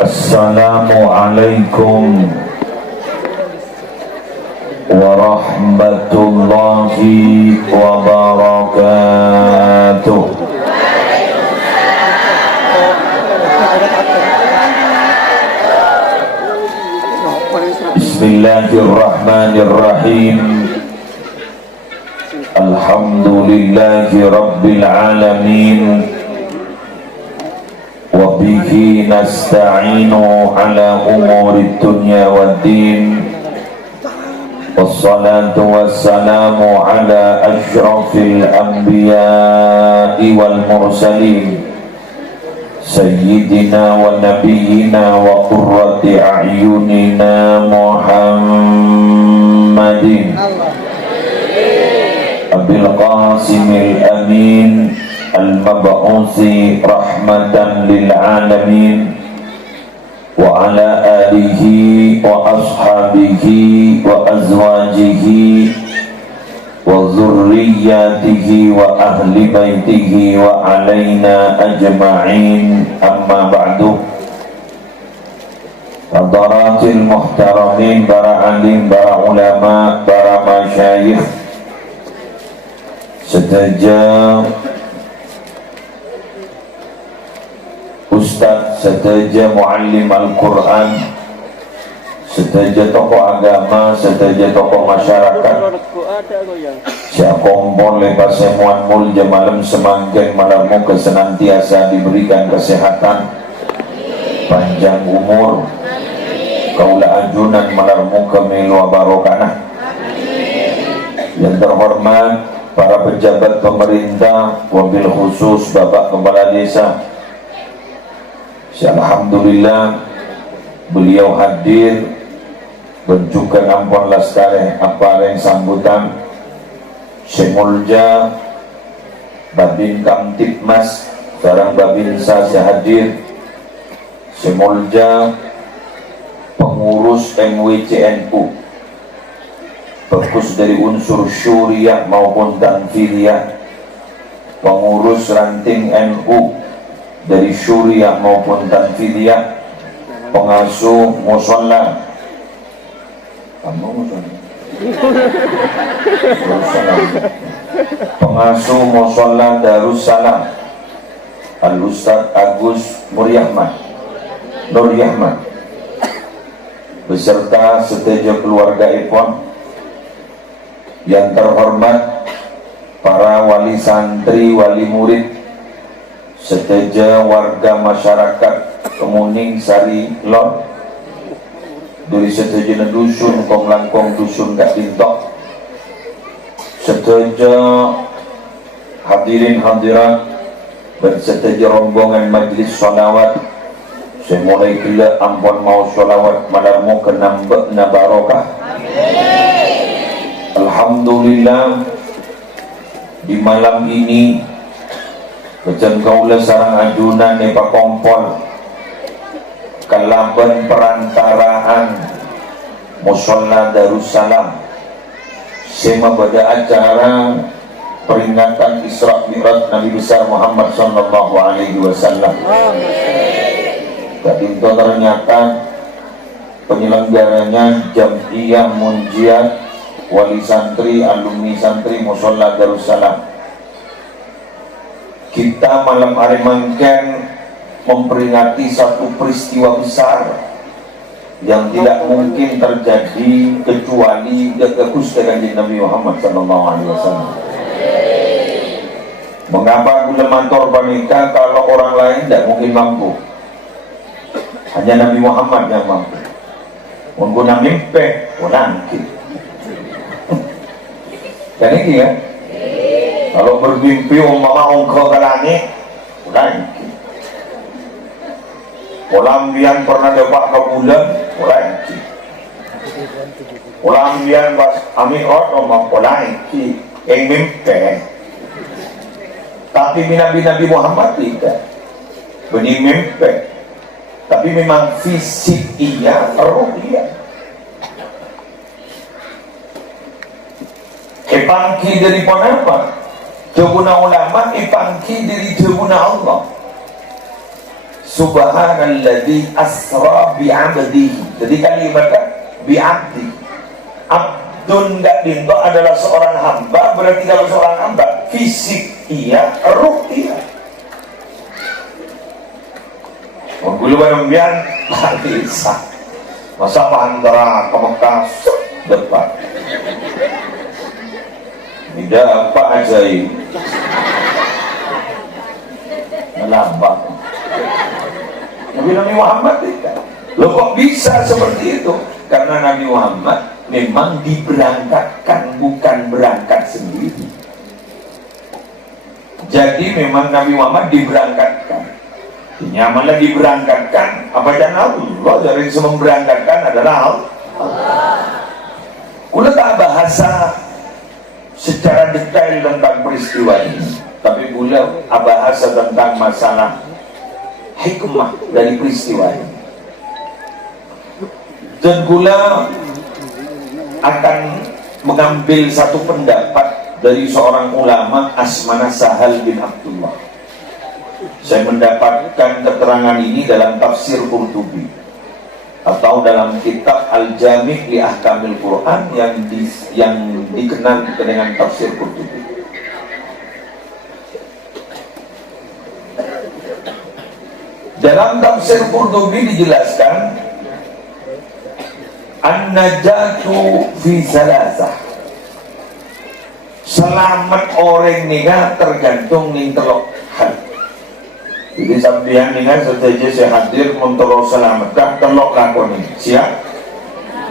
Assalamualaikum warahmatullahi wabarakatuh. Bismillahirrahmanirrahim. Alhamdulillahi rabbil alamin. وبه نستعين على أمور الدنيا والدين والصلاة والسلام على أشرف الأنبياء والمرسلين سيدنا ونبينا وقرة أعيننا محمد أبي القاسم الأمين المبعوث رحمة للعالمين وعلى آله وأصحابه وأزواجه وذرياته وأهل بيته وعلينا أجمعين. أما بعد، حضرات المحترمين، para alim, para ulama, para masyayikh, sedaja Ustadz, sedaja muallim Al-Quran, sedaja tokoh agama, sedaja tokoh masyarakat, siakompon lepas semuan mulja malam semangkin malammu kesenantiasa diberikan kesehatan, panjang umur, kaula ajunan malammu kemilu barokah. Yang terhormat para pejabat pemerintah, wabil khusus Bapak Kepala Desa, alhamdulillah beliau hadir bencukan ampun lastare apareng sambutan semulja Babin Kamtipmas sekarang Babinsa hadir, semulja pengurus MWCNU fokus dari unsur syuriah maupun tanfidiyah, pengurus ranting NU dari syuriah maupun tanfidiyah, pengasuh musola, pengasuh musola Darussalam Al-Ustadz Agus Nur Yahman, beserta sedaja keluarga Ipon. Yang terhormat para wali santri, wali murid, sedaja warga masyarakat Kemuning Sari Lor, dari sedaja dusun kong langkong dusun gak tintok, sedaja hadirin hadirat bersedaja rombongan majlis sholawat, saya mulai gila ampun mau sholawat malammu ke nambah nabarokah. Alhamdulillah di malam ini macam kaula sarang ajunan ni pakompol kalaban perantaraan musola Darussalam sema pada acara peringatan Isra Mi'raj Nabi besar Muhammad sallallahu alaihi wasallam. Tadi itu ternyata penyelenggaranya Jam'iyah Munjiat Wali Santri, alumni santri musola Darussalam. Kita malam hari mangken memperingati satu peristiwa besar yang tidak mungkin terjadi kecuali kegustian Nabi Muhammad SAW. Mengapa gula mantor panika kalau orang lain tidak mungkin mampu? Hanya Nabi Muhammad yang mampu. Mengguna mimpi, nanti. Dan ini ya, kalau bermimpi umpama ongkau ke langit, nanti. Ulambian pernah dapat ke bulan, nanti. Ulambian pas Amirat umpama nanti, yang mimpi. Tapi Nabi Muhammad tidak benih mimpi, tapi memang fisik iya, roh iya. Ipangki dari apa? Jabuna ulama ipangki dari jabuna Allah. Subhanalladzi asra bi'abdihi. Jadi kalimatnya bi'abdi. Abdun nggak dinto adalah seorang hamba. Berarti kalau seorang hamba fisik iya, ruh iya. Menggulu barang bisa. Masa antara ke Mekah depan. Tidak apa ajaib. Melambat. Nabi Muhammad tidak. Loh kok bisa seperti itu? Karena Nabi Muhammad memang diberangkatkan, bukan berangkat sendiri. Jadi memang Nabi Muhammad diberangkatkan. Malah diberangkatkan apa dan Allah dari semua memberangkatkan adalah Allah. Udah tak bahasa secara detail tentang peristiwa ini, tapi pula bahasa tentang masalah hikmah dari peristiwa ini. Dan pula akan mengambil satu pendapat dari seorang ulama Asmana Sahal bin Abdullah. Saya mendapatkan keterangan ini dalam tafsir Qurtubi atau dalam kitab Al-Jami' li Ahkamil Quran yang dikenal dengan tafsir Qurtubi. Dalam tafsir Qurtubi dijelaskan an-najatu fi salasah. Selamat orang nikah tergantung ning telok hal. Jadi sampeyan dengan setuju saya hadir untuk selamatkan telok lakoni. Siap?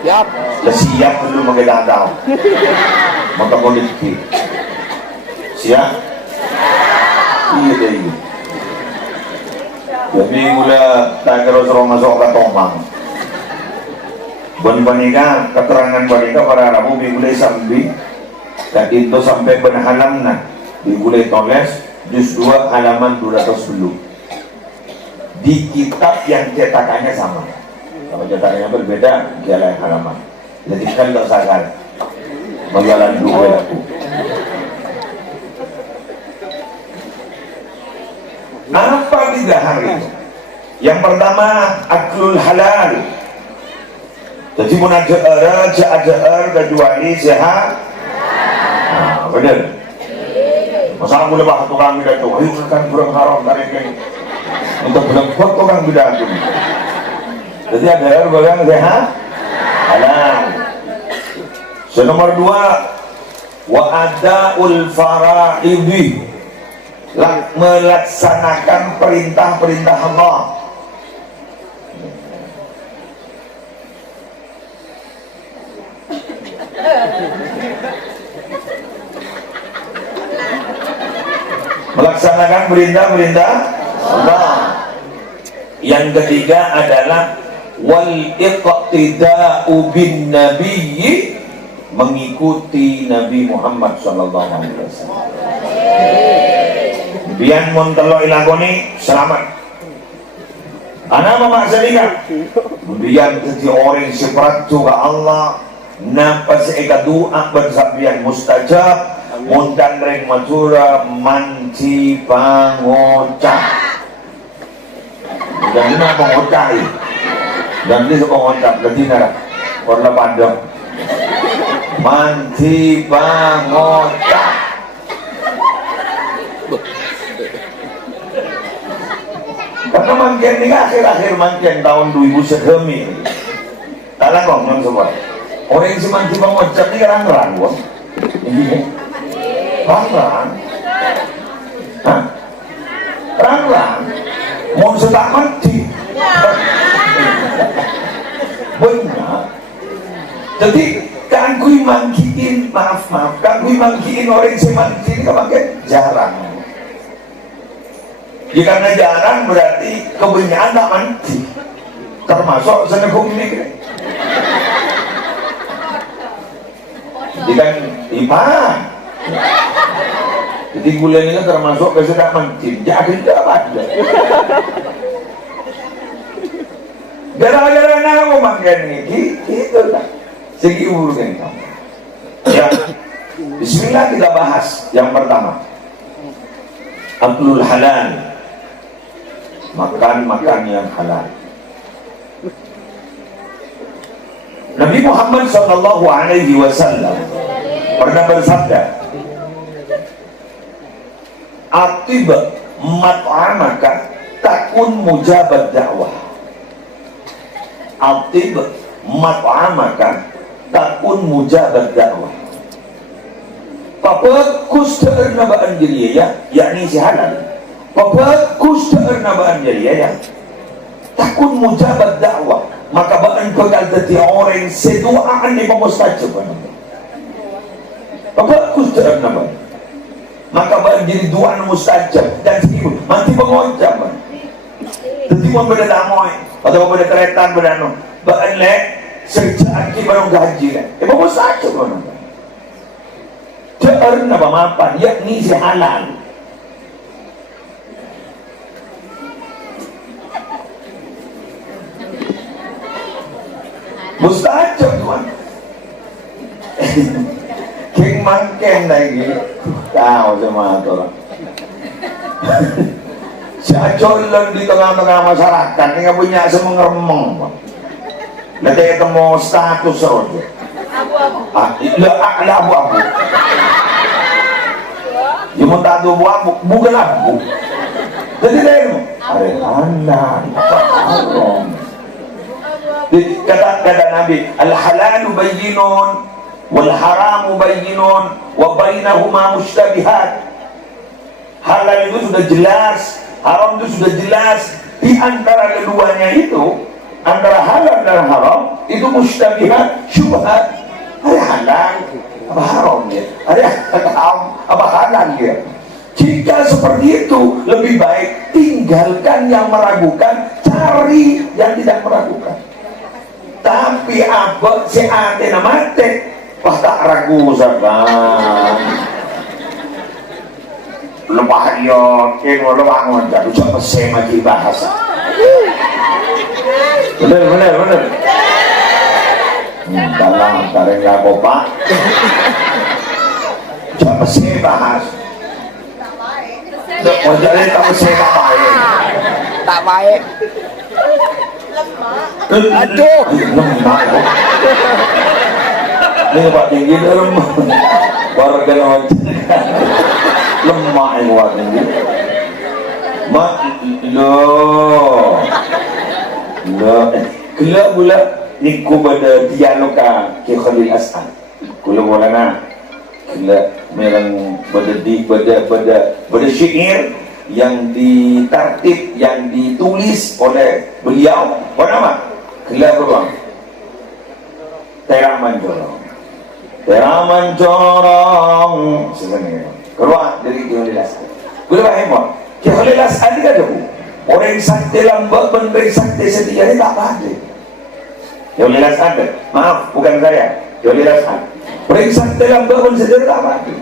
Siap. Siap belum mengenal tahu. Maka politik. Siap? Iya deh. Jadi mula tak kira suruh masuk ke tomang. Benika keterangan benika para Rabu mulai sambil dan itu sampai berhalamna dimulai tulis juz 2 halaman 210. Di kitab yang cetakannya sama, kalau cetakannya berbeda dia lain halaman. Jadi kan tak salah menjualan dua aku. Apa tiga hari itu? Yang pertama aklul halal. Jadi pun ada kecuali sehat. Nah, benar. Masalah boleh bahas tukang bidah tuh. Ayo kan kurang haram tarik ini. Untuk berbuat tukang bidah tuh. Jadi ada air bagang sehat. Halal. Nomor 2 wa adaul faraidhi. Melaksanakan perintah-perintah Allah. Melaksanakan perintah-perintah Allah. Yang ketiga adalah wal iqtida'u bin nabiyyi, mengikuti Nabi Muhammad sallallahu alaihi wasallam. Biar montelo ilagoni selamat. Anak memaksa nikah. Biar jadi orang separat juga Allah. Napa seeka doa bersabian mustajab. Mundan ring matura manci pangocak. Dan ini pangocak. Dan ini pangocak. Jadi nara. Korla pandang. Manci pangocak. Karena mangkian ini akhir-akhir mangkian tahun 2000 segemi. Talang kok nyon semua. Orang yang semanti pangocak ini rang-rang kok. Ini rang-rang. Hah? Rang-rang. Mau setak mati. Benar. Jadi kan kui mangkiin, maaf, kan kui mangkiin orang semanti ini kemarin jarang. Jika jarang berarti kebenaran tak mati. Termasuk senegum ini. Jika iman. Jadi bulan ini termasuk kesedak mati. Jadi tidak ada. Gara-gara nama makan ini, itu lah. Segi urusan kamu. Ya, Bismillah kita bahas yang pertama. Aklul halal. makan yang halal. Nabi Muhammad sallallahu alaihi wasallam pernah bersabda, "Atib mat'amaka takun mujabad da'wah." Atib mat'amaka takun mujabad da'wah. Pabagus teernabaan jeliya, yakni si halal. Pabagus teernabaan jeliya, takun mujabad da'wah. Maka baan bakal dadi orang seduaan ni pemustajab. Pabagus teernabaan. Maka baan jadi duaan mustajab dan sibuk mati pengucap. Jadi mau beda damoy atau beda keretan beda no. Baan lek sejak barang gaji lah. Pemustajab kan. Teerna ba mapan yakni si halal. Mustajab tuan. King mangkeng lagi. Tahu sama tu lah. Si Acol di tengah-tengah masyarakat ni punya semengeremong. Nanti ketemu status rojo. Abu-abu. Dia mau tak abu-abu, bukan abu. Jadi dia mau. Ada halal, haram. Kata Nabi, al-halalu bayyinun wal haramu bayyinun wa bainahuma mushtabihat. Halal itu sudah jelas, haram itu sudah jelas. Di antara keduanya itu, antara halal dan haram itu mushtabihat, syubhat. Ada halal, apa haram ya? Ada haram, apa halal ya? Jika seperti itu, lebih baik tinggalkan yang meragukan, cari yang tidak meragukan. Tapi apa si ate na mate pas tak ragu saban lebah yon keno lebah ngonjak ucap sema di bahasa bener dalam taring lapo pak ucap sema bahas ngonjaknya tak sema baik tak baik. Aduh, lemah. Ini Pak tinggi dah lemah. Warga lawan lemah yang warga tinggi. Mak lo, kelak pula niku pada dialog ke Khalil As'ad. Kula bolana kelak memang pada syair yang ditartib, yang ditulis oleh beliau, apa nama? Kelak beruang Teraman Jorong sebenarnya keluar dari Khalil As'ad. Gula bahemot Khalil As'ad ni kata orang sakti lambat memberi sakti setia ni tak ada. Khalil As'ad, maaf bukan saya, Khalil As'ad orang sakti lambat memberi setia tak ada.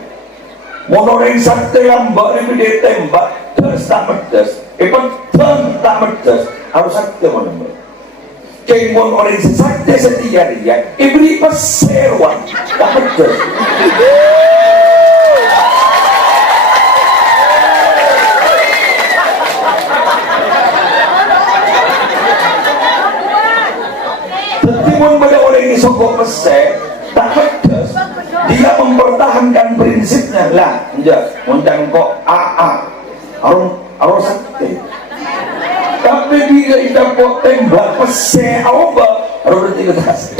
Orang sakti lambat ni dia tembak terus tak medes, tak medes harus sakti mana? Kemon orang sakti setia dia, ibri peserwan tak medes. Tetimun pada orang yang sokok peser tak medes. Dia mempertahankan prinsipnya lah, undang kok harus sakti. Tapi dia tidak kok tembak pese apa harus tidak kasih.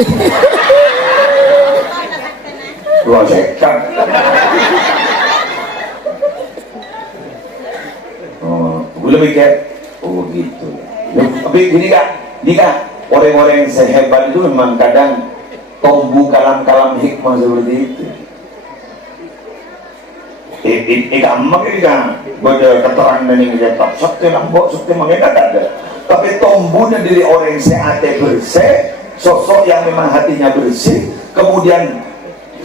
Dua sekat. Boleh mikir, gitu. Tapi gini kak, orang-orang yang sehebat itu memang kadang tombu kalam-kalam hikmah seperti itu. Gampang ini kan beda keterangan yang tak sakti lambok sakti mengenai ada. Tapi tombunya dari orang yang seate bersih, sosok yang memang hatinya bersih, kemudian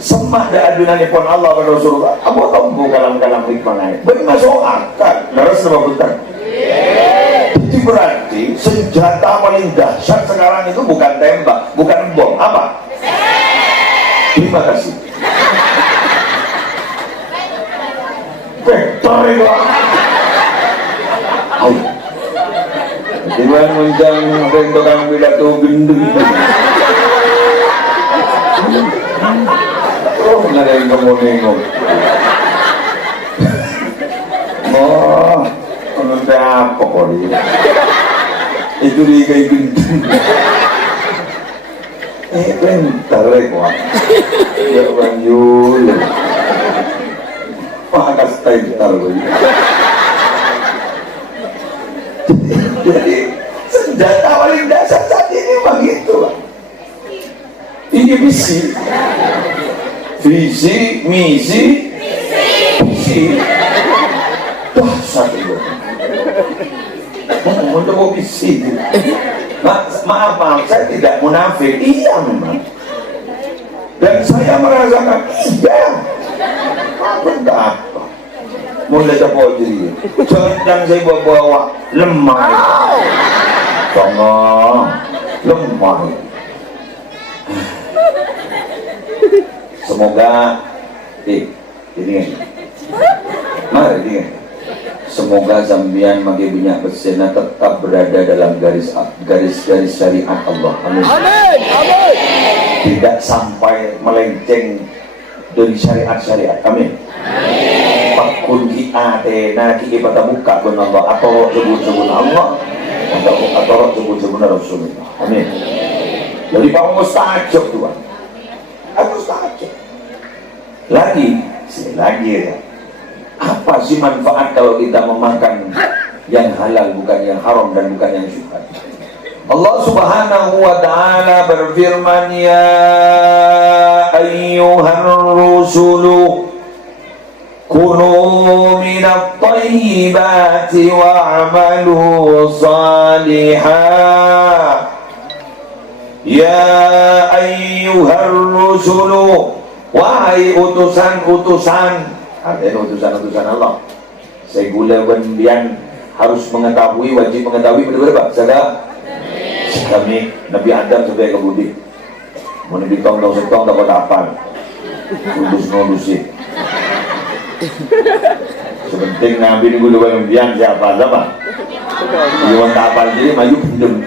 semah dan adunan pun Allah dan Rasulullah. Apa tombu kalam-kalam hikmah ini? Beri masuk akal. Leras sama betul. Jadi berarti senjata paling dahsyat sekarang itu bukan tembak, bukan bom, apa? Terima kasih. Vektor itu. Iwan menjang bentokan pidato gendeng. Oh, nggak ada yang kamu nengok. Oh, menurut apa kok dia? Itu dia kayak gendeng. Bentar kok. Ya Bang Yul. Pakas bentar gue. Jadi senjata paling dasar saat ini begitu, Pak. Ini visi, misi. Dasar itu. Untuk visi. Maaf, saya tidak munafik. Iya memang. Dan saya merasakan iya. Apa? Mulai dapat jadi. Sedang saya bawa lemah. Jangan lemah. Semoga ini. Mari. Semoga Zambian magi banyak bersena tetap berada dalam garis syariat Allah. Amin. Amin. Tidak sampai melenceng dari syariat. Amin. Pakun atena ki pada muka benar Allah atau sebut Allah atau sebut Rasulullah. Amin. Jadi Pak mustajab Tuhan. Aku mustajab. Lagi ya. Apa sih manfaat kalau kita memakan yang halal bukan yang haram dan bukan yang syubhat? Allah Subhanahu wa taala berfirman, ya ayyuhar rusulu kulu minat thayyibati wa'malu salihah. Ya ayyuhar rusulu, wahai utusan-utusan. Artinya utusan-utusan Allah. Segala bendian harus mengetahui, wajib mengetahui benar-benar Saudara. Kami Nabi Adam sampai ke budi. Mau Nabi Tong setong dapat apal. Nudus-nudusin. Sepenting Nabi ini gula bendian siapa sama. Iwan tak apal jadi maju pinjem.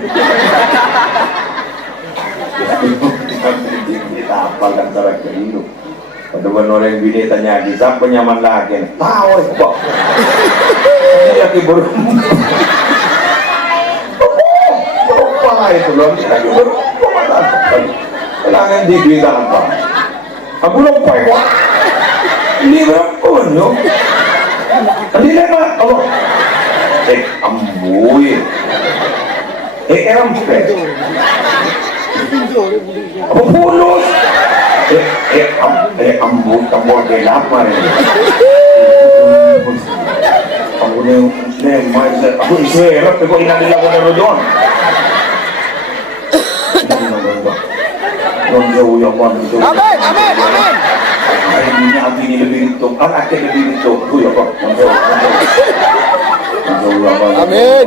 Kita apalkan cara kehidup. Ada orang bini tanya di siapa nyaman lagi? Tahu kok. Ini lagi berubah itu loh. Lagi berubah. Kelangan di duit apa? Aku lupa kok. Ini berapa yo? Ini lewat Allah. Ambuy. Empe. Apa pulus? Ambu tambor gelapar. Ambu ne mais aku isera pero ina nila ko na rodon. Amin. Ini abi ni lebih itu, anak lebih itu. Kuya ko. Amin.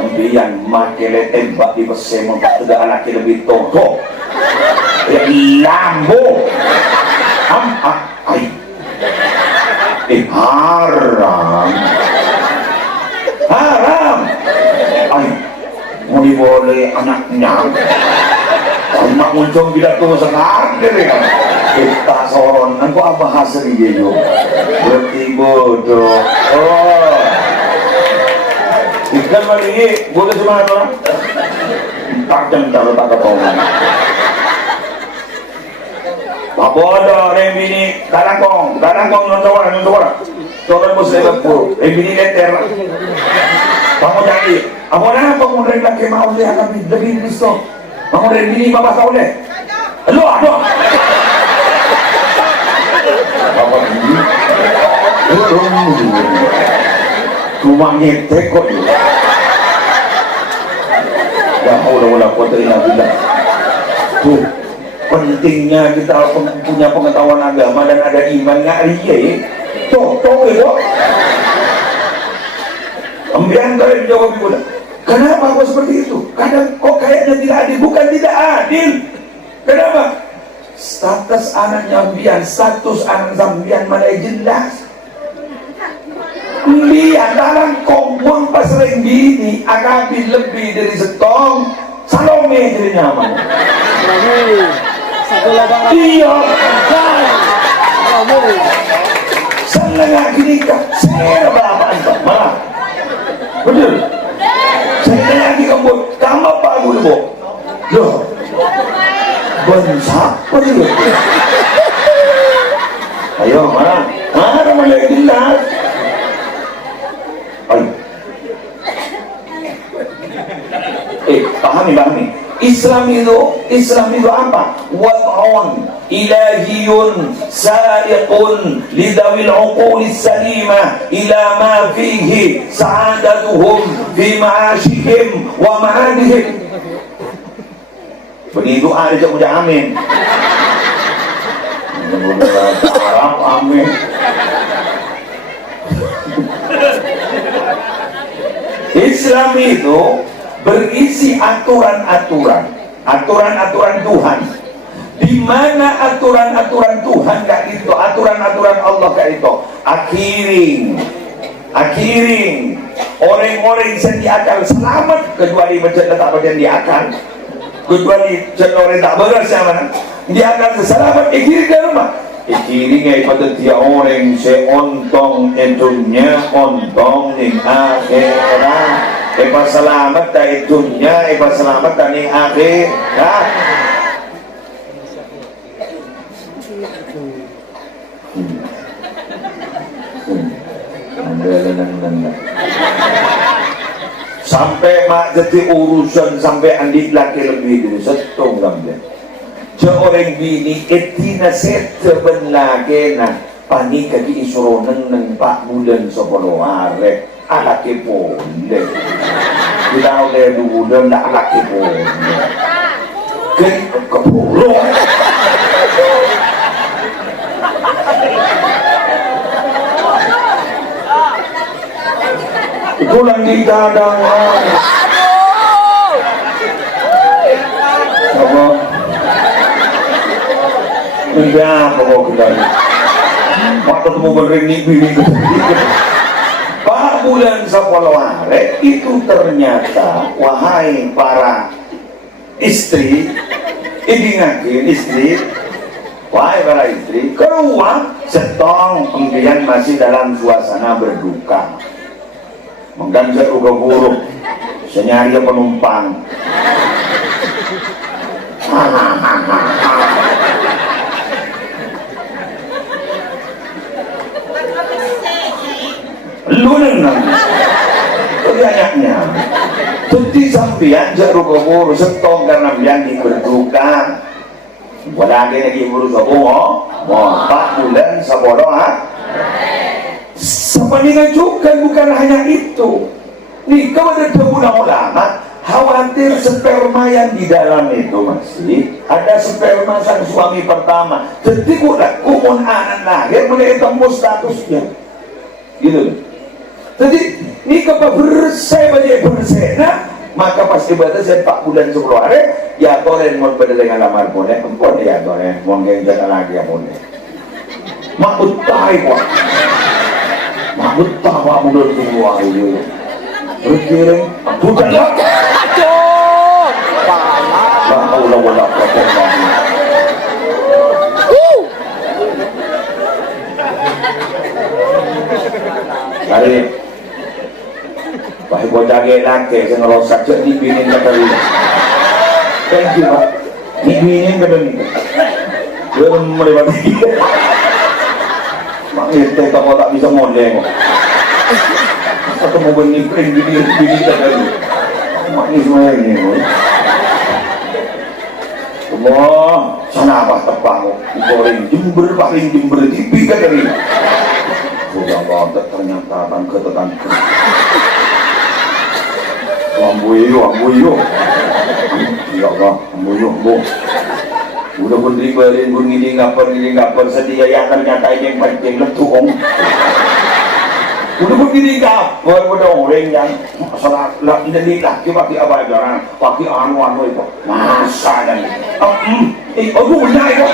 Ambiyan makele tembak di besemon sudah anak lebih toto. Lambo haram mau diboleh anaknya anak muncul bila tuh senang deh kita soron aku apa hasil gitu berarti bodoh ikan mari boleh semangat orang tak jam tak ketahuan. Abodo rembini karangkong nonton orang muslim pun rembini letter kamu jadi abona kamu lagi mau lihat lebih Kristo kamu rembini bapak kau deh aduh bapak ini cuma ngetek kok ya Allah kuat billah tuh. Pentingnya kita punya pengetahuan agama dan ada iman nggak ria toh itu ambian kalian jawab ibu kenapa kok seperti itu kadang kok kayaknya tidak adil bukan tidak adil kenapa status anak zambian mana jelas Lihat dalam kompon pas renggini agak lebih dari setong Salome jadi nyaman. Satu lubang. Iya. Salome. Senengah gini kak, saya berapaan pak malah. Betul. Saya lagi kamu, kamu apa aku dulu? Loh, siapa itu? Ayo mana mulai jelas. Ayo. Pahami. Islam itu apa? Wad'un ilahiyun sariqun lidawil uqulis salimah ila ma fihi sa'adatuhum fi ma'ashihim wa ma'adihim. Begitu ada yang udah amin. Arab amin. Islam itu berisi aturan-aturan Tuhan, di mana aturan-aturan Tuhan gak itu, aturan-aturan Allah gak itu. Akhiring orang-orang yang diakal selamat kecuali macam tak bagian diakal, kecuali orang tak beras yang mana diakal selamat ikhiri ke rumah ikhiri pada tiap orang seontong entunya ontong ning akhirat. Ipa selamat dari dunia, ipa selamat dari akhirat. Sampai mak jadi urusan sampai andi laki lebih dari setong gambar. Seorang bini etina seteben lagi na panik kaki isuronan ng 4 bulan 10 hari. Alaki boleh kita oleh dulu nak alaki boleh kepulung itu lang di dadang apa kau kita waktu temu bering bini 4 bulan 10 hari itu ternyata wahai para istri, idingakin istri, wahai para istri, keluar setong kemudian masih dalam suasana berduka, mengganjak uga buruk, senyari penumpang. Lu nang kebanyakannya tuti sampian jaru kubur setong karena biang di berduka lagi urus apa mau 4 bulan 10 sepanjang juga bukan hanya itu nih kepada ulama khawatir sperma yang di dalam itu masih ada sperma sang suami pertama jadi kumun anak lahir mulai tembus statusnya gitu. Jadi ini bersih banyak bersih, nah maka pasti batasnya 4 bulan 10 hari ya koren mau berdengar lamar pun ya koren mau genjatan lagi ya pun mak utai kok mak utai mak muda tua itu berkirim bukan lagi Allah wala hari wahai bocah laki yang ngerosak cek dibinin kata dia thank you pak dibinin kata dia belum melewati mak itu kamu tak bisa mondeng atau mau benih-benih bini kata dia mak ini semua ini Allah sana apa tepang goreng Jember paling Jember TV kata dia sudah Allah ternyata akan ketekan ambuyo ya Allah ambuyo udah beri berin ngiding ngapar sedia yang ternyata yang pancing letuong udah begini ngapar udah orang yang salah ini laki pakai apa ajaran pakai anu itu masa dan aduh nyai kok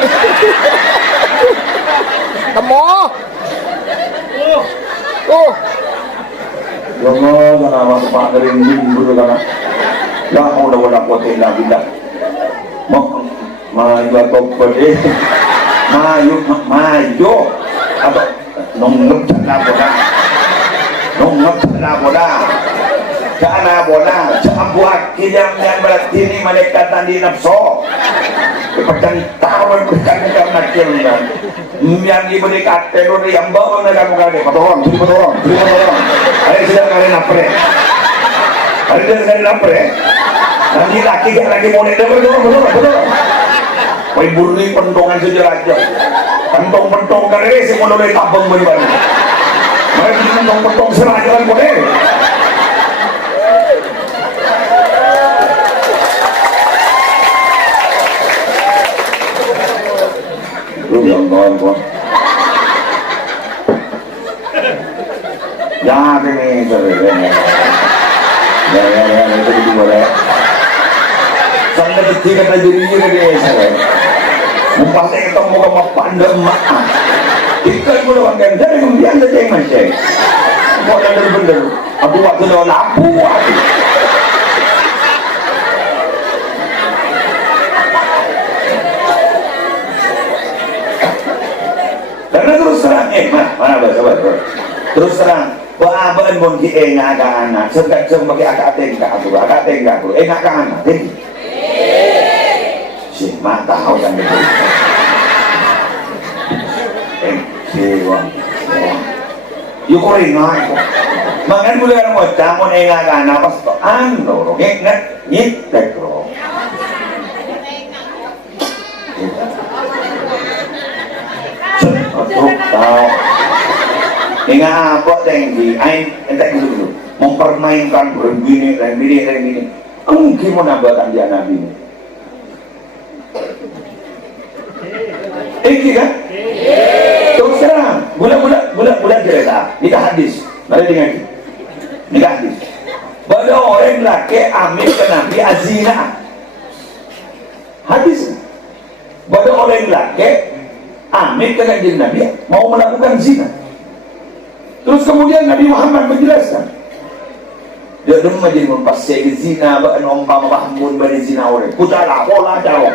temo Jangan nama Pak Gerinding dulu karena dah udah kuatin lagi dah. Maju atau pede, maju atau nonggep lah boda, karena boda, jangan buat kijam yang berarti ini malaikat tadi nafsu. Pecah tahun pecah nakil kan, yang diberi kategori yang bawa negara muka potong, ada sedang kalian napre, nanti laki mau nih betul. Woi burni pentongan sejarah aja, pentong kali sih mau dari tabung beri. Mereka pentong serah jalan boleh. Lu yang kawan. Ya ini sebenarnya. Ya itu boleh. Sampai ketika terjadi ini saya. Mumpasnya ketemu sama pandem maaf. Ikan mula bangga dari kemudian saja yang masih. Kau ada bener. Aku waktu dah lampu. Karena terus terang, mana sabar. Terus terang, bahan pun kita ngagak anak, sekat sebagai akak tengkak aku, ngagak anak, si mata tahu kan betul. Yuk kau ingat, makan boleh orang macam mau ngagak anak pas tu, anu, ngek roh. Tahu. Ingat apa tinggi, entek dulu. Mempermainkan begini. Mungkin mau nambahkan dia nabi ini. Iki kan? Terus terang, bulan cerita. Nikah hadis. Mari dengar ini. Nikah hadis. Pada orang laki ambil ke nabi azina. Hadis. Pada orang laki ambil ke nabi mau melakukan zina. Terus kemudian Nabi Muhammad menjelaskan dia rumah jadi mempasai zina bahkan umpama bahmun beri zina orang kutala bola jauh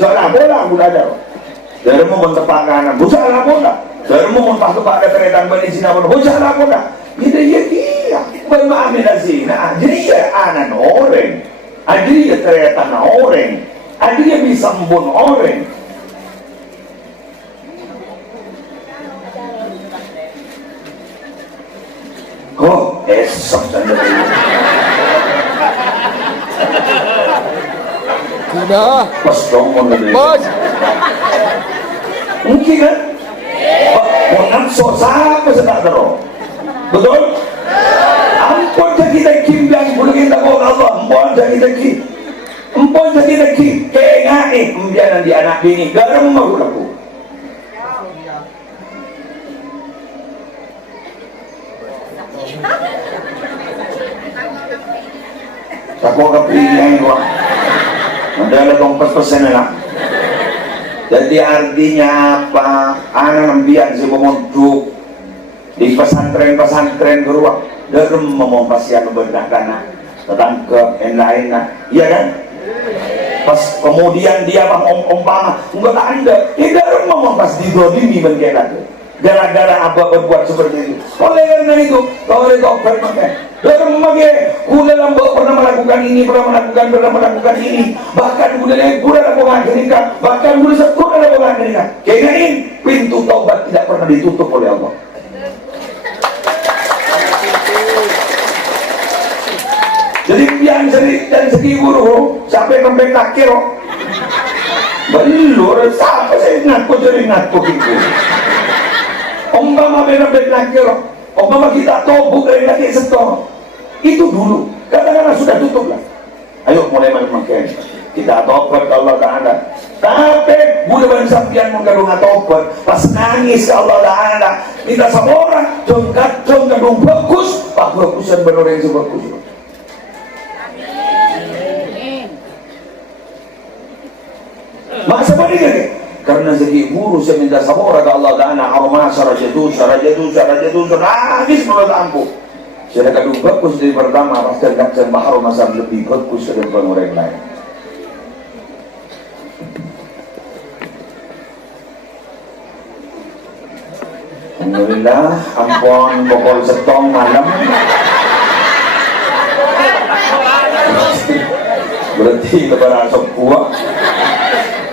jala bola gula jauh dari rumah mentepakkan busala bola dari rumah mentepakkan keretan beri zina orang busala bola itu ya dia bermain zina jadi ya anak orang jadi ya keretan orang jadi ya bisa membunuh orang. Oh, esok dan lebih. Sudah. Pas dong mau lebih. Bos. Mungkin kan? Mau nafsu siapa sedang terus? Betul? Ampun jadi kim yang boleh kita bawa Allah. Ampun jadi kim. Kengai pembiaran di anak bini. Garam mau laku. Tako kepilih gua. Ada dong pes-pesen lah. Jadi artinya apa? Anak nambian si pemunjuk di pesantren beruang. Dalam memompasian benar karena tentang ke yang lainnya, iya kan? Pas kemudian dia umpama enggak anda, dalam memompas didolimi bagaimana? Gara-gara apa berbuat seperti itu. Oleh karena itu, oleh dokter makan. Dalam memakai, kuda lambak pernah melakukan ini, pernah melakukan ini. Bahkan kuda lakukan kenikah, bahkan kuda sekolah lakukan kenikah. Kirain pintu taubat tidak pernah ditutup oleh Allah. Jadi yang dari segi guru, sampai sampai takir, belur, siapa saya ngaku jadi ngaku gitu. Umpama benar-benar nakir, umpama kita tobuk dari lagi setor, itu dulu. Katakanlah sudah tutup lah. Ayo mulai makan. Kita tobat ke Allah Taala. Tapi bukan sampian mengandung tobat. Pas nangis ke Allah Taala, kita semua orang jongkadung bagus, pak bagusan benar yang sebagus. Masa begini? karena segi buru saya minta sabora ke Allah Ta'ala aroma sarajadu nangis mulut ampuh. Saya kadung bagus dari pertama pasti gak bahar masa lebih bagus dari orang lain. Alhamdulillah, ampun bokol setong malam. Berarti lebaran sok kuah.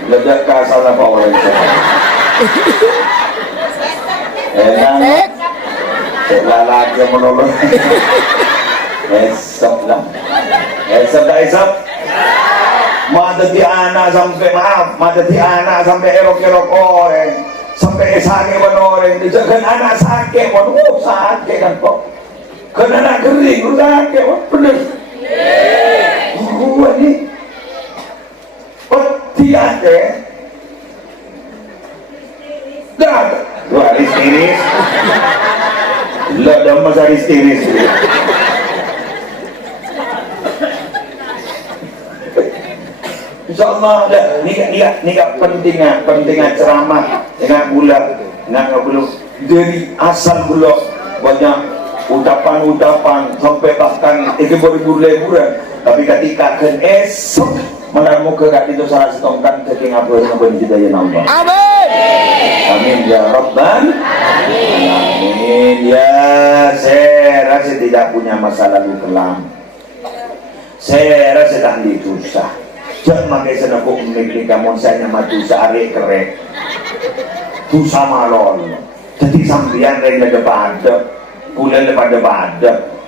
Ledak kasal apa orang itu. Enak. Lagi yang menolong. Esok lah. Esok. Matati anak sampai maaf. Matati anak sampai erok-erok orang. Sampai sakit orang. Dijaga anak sakit. Waduh sakit kan kok. Kena anak kering. Sakit. Bener. Ini. Peti ada. Dah. Dua istiris. Lah dah masa istiris. InsyaAllah ni pentingnya ceramah dengan gula dari asal gula banyak ucapan sampai bahkan itu berliburan tapi ketika kan esok menamu ke itu salah setongkan keking apa kita ya nambah. Amin. Amin ya Rabbal Alamin. Ya saya rasa tidak punya masa lalu kelam. Saya rasa tak ditusah. Jangan makai senapuk memiliki kamu saya maju sehari kerek. Tusa malon. Jadi sambian rela depan bulan depan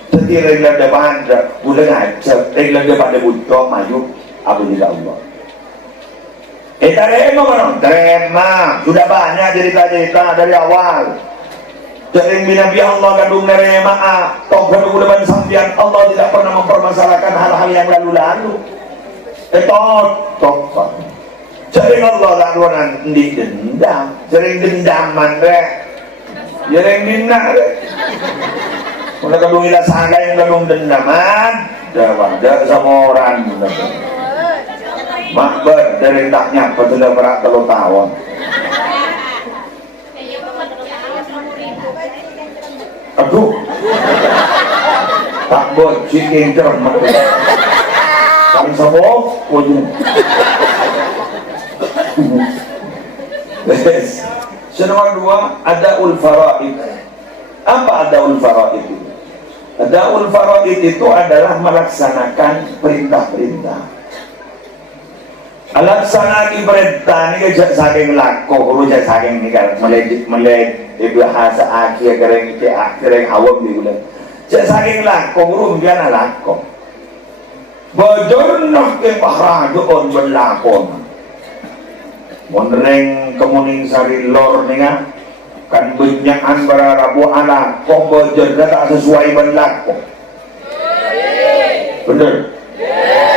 jadi rela depan bulan aja rela depan butuh maju apa tidak Allah. Terima sudah banyak cerita-cerita dari awal. Jadi Nabi Allah kandung nerema toh kandung depan sambian Allah tidak pernah mempermasalahkan hal-hal yang lalu-lalu. Toh sering Allah lakukan di dendam, sering dendaman sering dendam mulai kadung ilah saga yang kadung dendaman ada sama orang makbar dari taknya betul berat kalau tahun aduh tak buat cikin cerm kami sabok wajib. Nomor dua, adaul faraid. Apa adaul faraid itu? Adaul faraid itu adalah melaksanakan perintah-perintah. Alaksana perintah ini saking lako, urusan saking ini kan melek ibu bahasa akhir kering awam di bulan. Saking lako, urusan lako. Bojornah ke pahradoon berlakon. Monreng kemuning sari lor ninga kan benyakan berarabu anak kong bojor tak sesuai berlaku. Bener.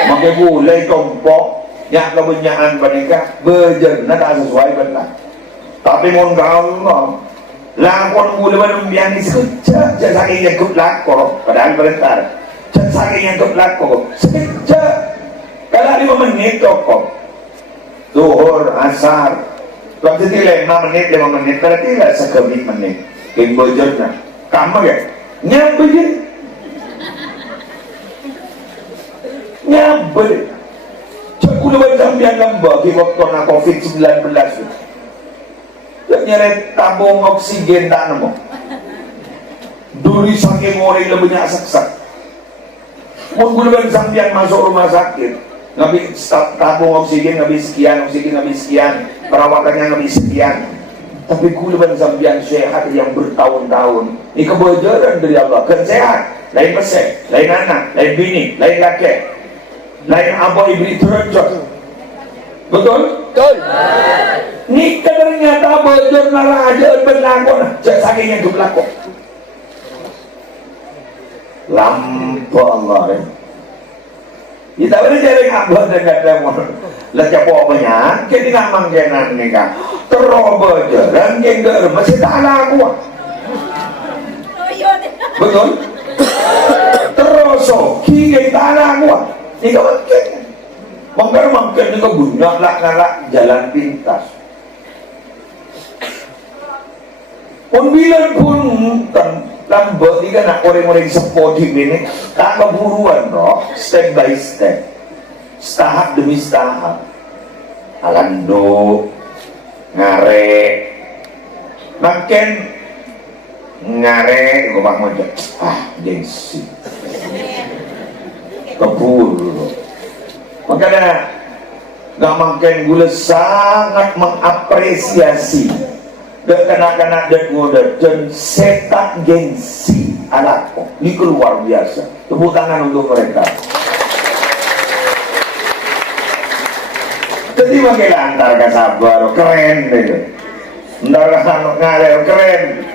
Makai bulai tompok yang kebenyakan mereka bojor tak sesuai berlaku. Tapi mon Allah lakon bulai berumbiani sekejap saking yang kut lakon padahal berentar. Saking yang kut lakon sekejap kalau 5 menit kok. Zuhur, asar waktu itu 5 menit berarti lah sekebik menit yang bojornya kamu ya nyampe cakul lebat sambian lembah di waktu na COVID-19 itu nyeret tabung oksigen tak nemu duri saking orang lebihnya saksak menggunakan sambian masuk rumah sakit ngabi tabung oksigen ngabi sekian perawatannya ngabi sekian tapi kuliban sambian sehat yang bertahun-tahun ini kebocoran dari Allah kan sehat lain pesek, lain anak, lain bini, lain laki lain abah ibri terjot betul? betul ini ternyata bocor naraja berlaku saking yang berlaku lampu Allah ya kita boleh cari abah dengan demon lecap apanya kita tidak mangkenan nikah terobos jalan yang masih tak laku betul terus kita tak laku ini kan mungkin juga bunyak lah jalan pintas bilang pun kan lambat ni kan nak orang-orang sepodi ini tak keburuan roh, step by step, tahap demi tahap. Alando ngare makin ngare gua mau gengsi keburu makanya gak makin gula sangat mengapresiasi dan kanak-kanak dan muda dan setak gengsi anakku ini luar biasa. Tepuk tangan untuk mereka. Jadi makin antar ke sabar keren deh, antar ngalir keren.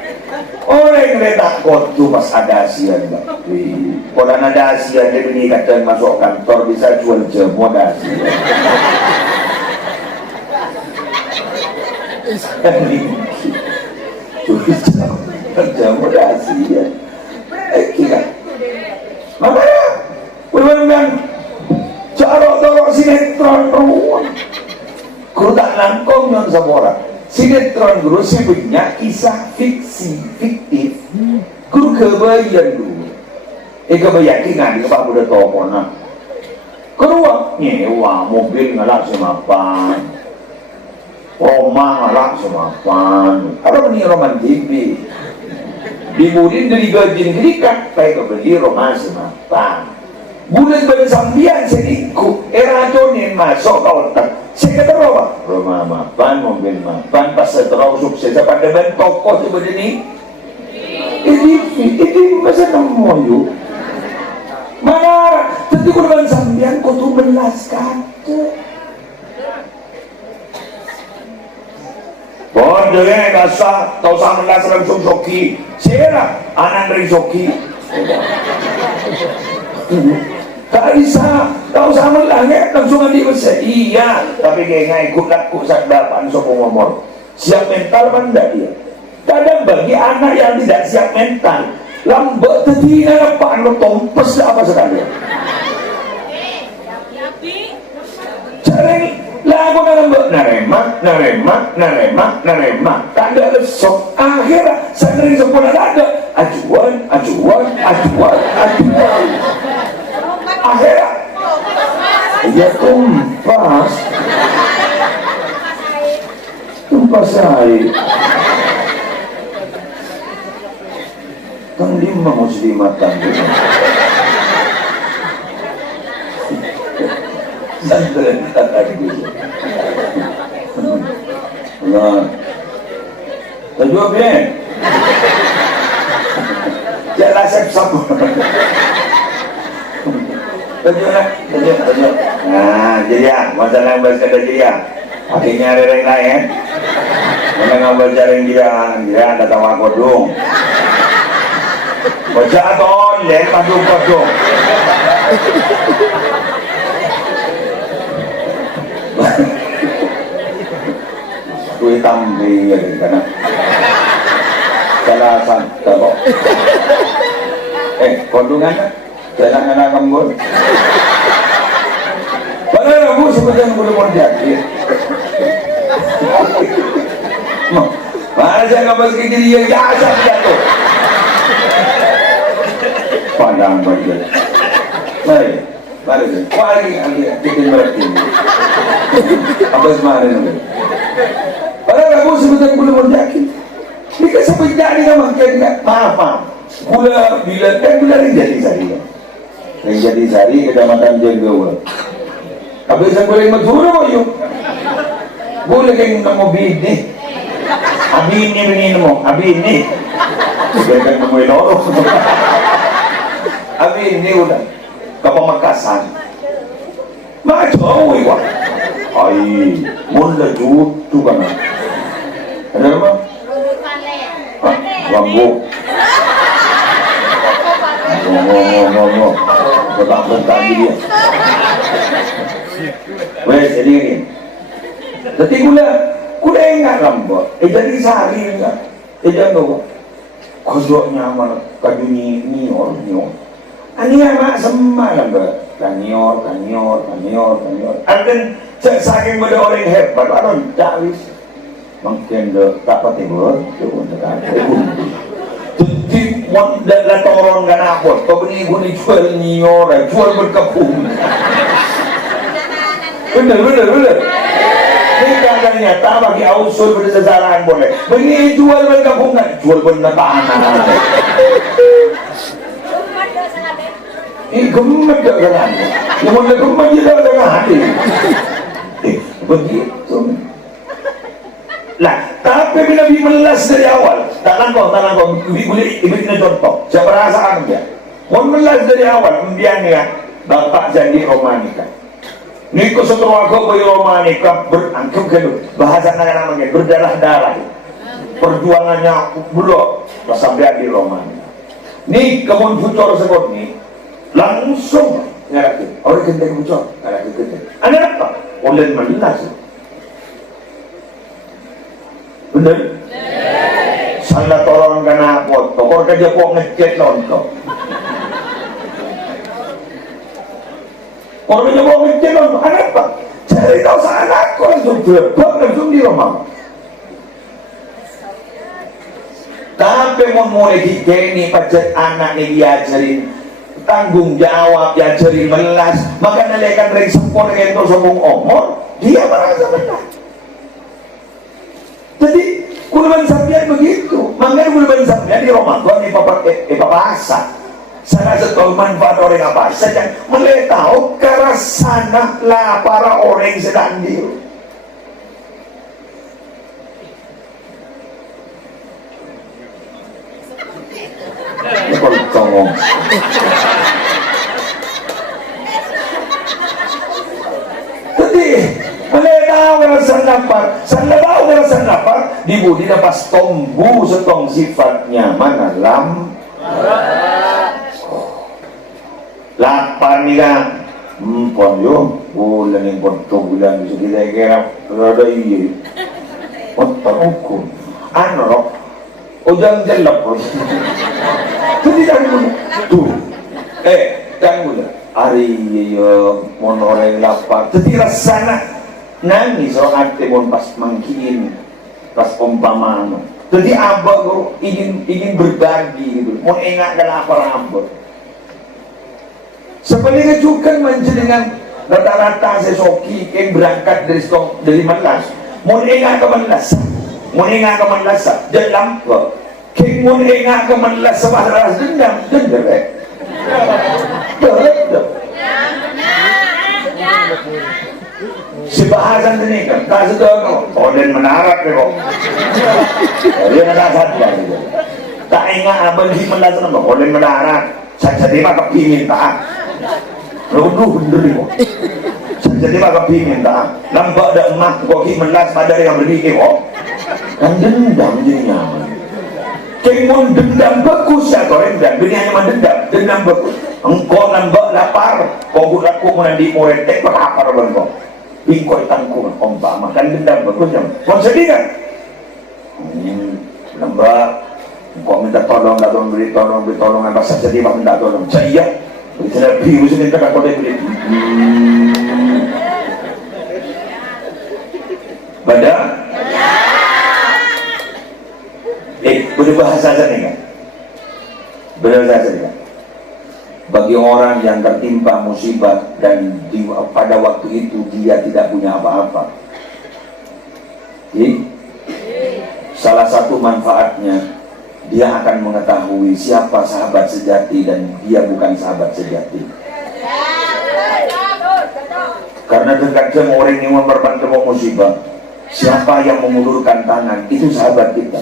Orang yang takut tuh pas ada asian bang. Kalau ada asian dia beli kacang masuk kantor bisa jual jamu ada asian. Jamu ada asian. Kira. Makanya, benar-benar cara sinetron ruang. Guru tak nangkong non sabora. Sinetron guru sebutnya kisah fiksi, fiktif. Guru kebayang dulu. Kebayakinan di Pak Buddha Tokona. Kedua, nyewa mobil ngalak semapan. Rumah ngalak semapan. Apa ini roman TV? Dimudin dari gajin gerikat, baik beli rumah semapan. Bulan bersambian sedikit, era jonin masuk ke otak. Saya kata rumah mapan, mobil mapan, pas seterau sukses pada ben toko seperti ini. Ini masa nemu yuk. Mana tentu korban sambian kau tu belas kata. Bodoh ya dasar, tahu sama belas langsung soki. Siapa anak dari soki? Tak bisa, tahu sama langit langsung nanti besar. Iya, tapi kayak ikut laku sakdapan sokong ngomor. Siap mental mana dia? Kadang bagi anak yang tidak siap mental, lambat tadi apa lo tompes apa sekali. Cari lagu naremak. Tak ada lesok. Akhirnya sendiri sempurna ada. Ajuan. Akhirnya ya tumpas air kan lima muslimatan santren tak gitu nah tajwa bien jalan sep-sep Tunjuk. Nah, jadi ya, masalah yang bahasa jadi ya. Akhirnya ada yang lain. Mana ngambil jaring dia ada tawa kodong. Baca atau lek padu kodong. Kue tambi ya karena jelasan tabok. Kodongan jangan anak kamu. Padahal aku sebenarnya belum mau jadi. Mana saya nggak ke dia ya asal jatuh. Pandang baca. Mari. Mari kita berarti. Apa sebenarnya? Padahal aku sebenarnya belum mau jadi. Ini sampai jadi sama kita maaf. Bila jadi saya. Yang jadi sari kecamatan Jenggawa. Habis saya boleh matura mo yun. Boleh kayong namo bini. Abini mo. Abini. Boleh kayong namo iloro. Abini udah. Kapamakasan. Macoy wah. Ay, mula jutu ka na. Ano naman? Wanggo. No. Bentak dia. Wes, jadi gini. Jadi kuda enggak lambot. Jadi sehari enggak. Jangan kodok nyaman kaduni nior. Ani anak semalam kanior. Akan saking pada orang hebat, orang tak wis. Mungkin dapat tidur, Jadi dah turun kan apa? Kau beli guni jual ni orang jual berkepung. Bener. Ini kadang nyata bagi usul berdasarkan boleh. Beli jual berkepung kan? Jual bener tanah. Ini gemet tak kan? Yang mana gemet dia tak dengan hati. Begitu. Lah, tapi bila melas dari awal, tak langkau. Boleh ibu contoh. Saya perasaan dia. Mau melas dari awal, kemudian ya, bapak jadi romanika. Niko setelah aku bagi romanika berangkut ke bahasa namanya berdarah-darah. Perjuangannya bulog sampai di romanika. Ni kebun futur sebut ni langsung ngarakin orang kenteng futur ngarakin kenteng. Ada apa? Oleh melas. Bener? Sana tolong kena foto, kau kerja kok ngecek nonton. Kau kerja kok ngecek nonton, ada apa? Cari tahu sana kau langsung berbak langsung di rumah. Tapi mau mulai digeni pajak anak ni diajarin tanggung jawab, diajarin melas, maka nalekan dari sempurna itu sombong omor, dia merasa benar. Jadi kurban sampian begitu. Makanya kurban sampian di Ramadan di papasa. Sana setol manfaat orang apa saja. Mulai tahu kerasana lah para orang sedang diu. Ini kalau ngomong. Jadi mulai tahu rasa lapar dibudi dapat tombu setong sifatnya mana lapar nih kan pon yo bulan yang pon bulan bisa kita kira ada iya otak hukum anu ujang jelek jadi jangan tuh jangan mulai hari yo mon orang lapar jadi rasana nangis orang hati pun pas mangkin pas umpama jadi abah ingin berbagi gitu mau ingat dan apa rambut sebenarnya juga dengan rata-rata sesoki yang berangkat dari Malas mau ingat ke Malas dalam keng mau ingat ke Malas sebaharas dendam si bahasan ini kan tak sedang dan menarak kok dia nak sadar tak ingat abang di Malas nama dan menarak saya jadi maka minta Ruduh bener kok. Jadi maka minta nampak ada emak kok Malas pada yang berdiri kok kan dendam jadinya kemon dendam bagus ya kau dendam dunia hanya dendam bagus engkau nampak lapar kau buat aku menandi muretek berlapar bangkau bingkoi tangkung ombak makan dendam bagus jam kau sedih kan nambah kau minta tolong beri tolong apa saja dia minta tolong saya tidak biru sini tak kau beri badan berbahasa saja kan berbahasa saja bagi orang yang tertimpa musibah dan pada waktu itu dia tidak punya apa-apa salah satu manfaatnya dia akan mengetahui siapa sahabat sejati dan dia bukan sahabat sejati karena dekat sama orang yang memperbantu musibah siapa yang mengulurkan tangan itu sahabat kita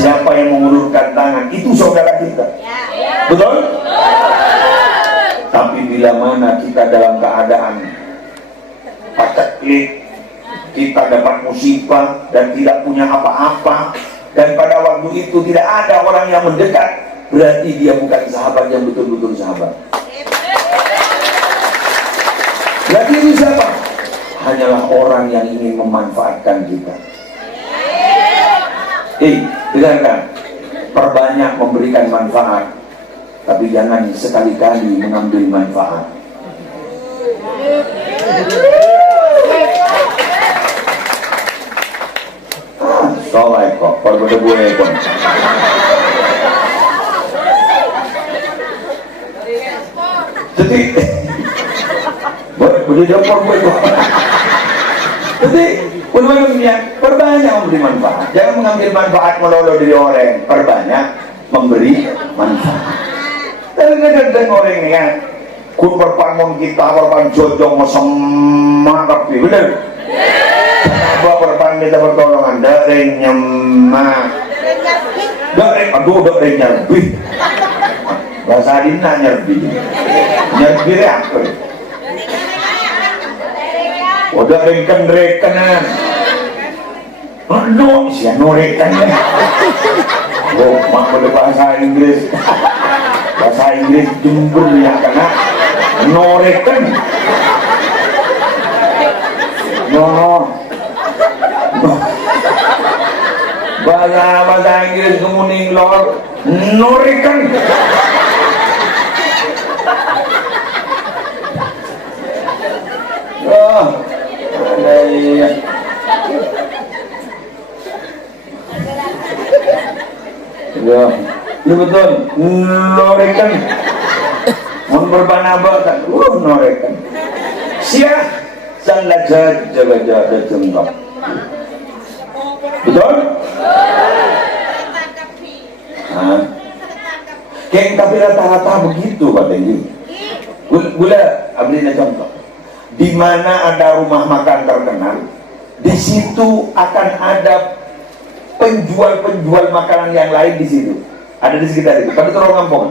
siapa yang mengulurkan tangan itu saudara kita betul? Tapi bila mana kita dalam keadaan paceklik kita dapat musibah dan tidak punya apa-apa dan pada waktu itu tidak ada orang yang mendekat berarti dia bukan sahabat yang betul-betul sahabat berarti itu siapa? Hanyalah orang yang ingin memanfaatkan kita dengarkan perbanyak memberikan manfaat tapi jangan sekali-kali mengambil manfaat soleh kok berbeda gue pun jadi boleh dapur gue kok jadi perbanyak memberi manfaat, jangan mengambil manfaat melolo dari orang, perbanyak memberi manfaat. Tapi kadang-kadang orang ini kan kun perpangon kita perpan jojong semangat bener kenapa perpan kita pertolongan dari nyemak dari nyerbi bahasa adina nyerbi apa udah reken-rekenan no siya no rekan mak bahasa Inggris jembur ya karena no reken no bahasa Inggris kemuning lor no reken ada iya ya betul norekan mau berbanaba kan norekan siap sanlaja jaga jengkap betul keng tapi rata-rata begitu katanya gula ambilin contoh di mana ada rumah makan terkenal di situ akan ada penjual makanan yang lain di situ ada di sekitar itu pada terowongan kampung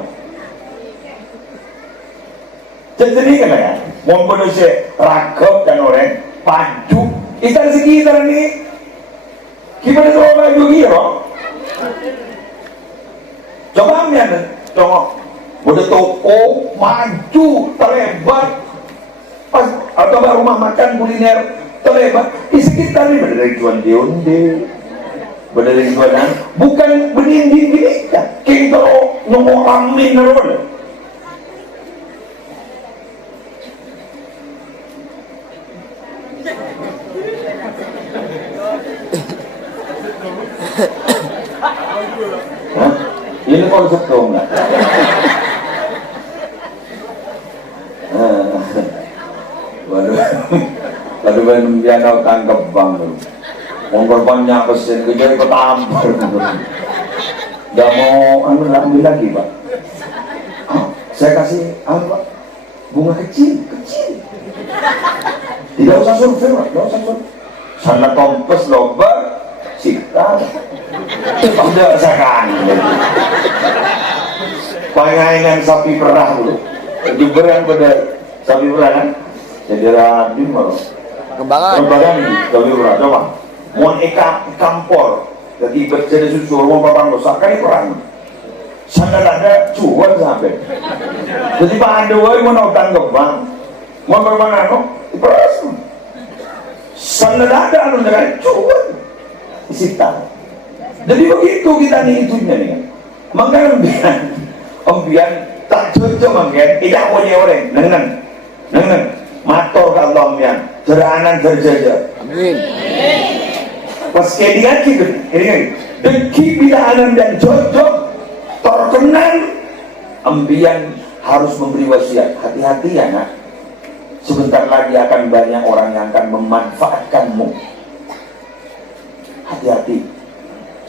jadi kan ya mau manusia ragam dan orang padu itu sekitar ini gimana tuh baju gitu coba ambil coba udah toko maju terlebar pas atau rumah makan kuliner terlebar di sekitar ini dari jual dionde berdiri jualan bukan berdinding gini ya kita nomor amin naron ini konsep dong nggak waduh belum dia tahu tangkap bang memperbanyak pesen kerja ikut tampar gak mau ambil lagi pak saya kasih apa bunga kecil tidak usah survei pak tidak usah survei sana kompes loba sikta tidak sekan pengaingan sapi perah dulu juberan pada sapi perah kan jadi radim malu kembangan sapi perah coba mau kampor jadi berjadi susu mau papan dosa kan ini perang sana ada cuan sampai jadi pak andewai mau nautang kembang mau bermana no diperas sana ada anu dengan cuan disita jadi begitu kita nih itunya nih kan maka ambian tak cocok ambian tidak punya orang nengen matur ke Allah ambian jeranan terjajar amin pas kayak gitu ini deki bila alam dan cocok terkenal ambian harus memberi wasiat hati-hati ya nak sebentar lagi akan banyak orang yang akan memanfaatkanmu hati-hati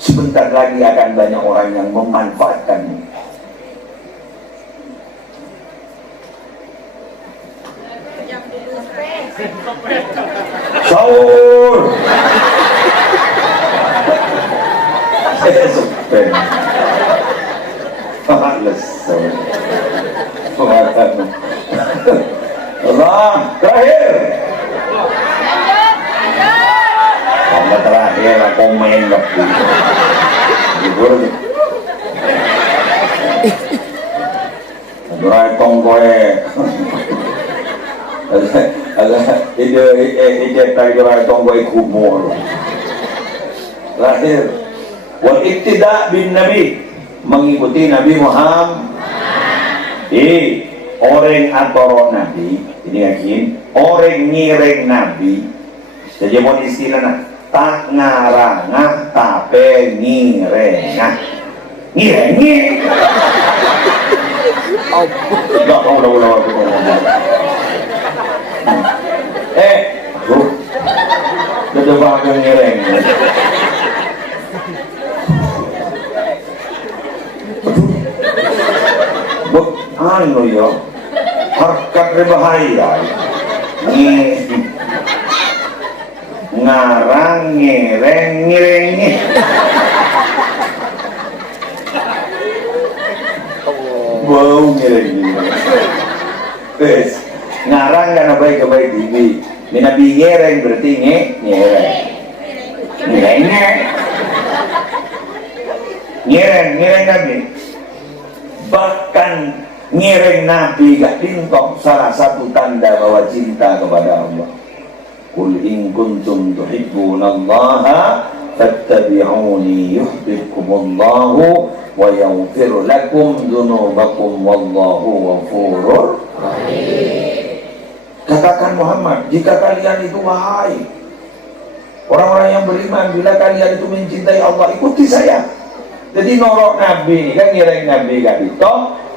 sebentar lagi akan banyak orang yang memanfaatkanmu sahur Allah terakhir Allah terakhir aku main waktu libur berai tongkoe ide tadi berai tongkoe kubur terakhir wal iktida bin nabi mengikuti Nabi Muhammad orang atau nabi ini yakin orang ngireng nabi jadi mau istilah tak ngarangah tapi ngirengah. Ngirengi. Enggak mau ulah aku ngomong. Udah bakal ngireng. Buk, anu yo, harkat berbahaya. Ngarang ngireng ngirengi. Bau ngirengi. Wes, ngarang kan baik-baik ini. Minabi ngereng berarti ngereng. Ngereng Nabi. Bahkan ngereng Nabi gak lintong salah satu tanda bahwa cinta kepada Allah. Qul in kuntum tuhibbunallaha fattabi'uni yuhibbukumullahu wa yaghfir lakum dzunubakum wallahu ghafurur rahim. Katakan Muhammad, jika kalian itu wahai orang-orang yang beriman, bila kalian itu mencintai Allah, ikuti saya. Jadi norok Nabi, kan ngireng Nabi kan itu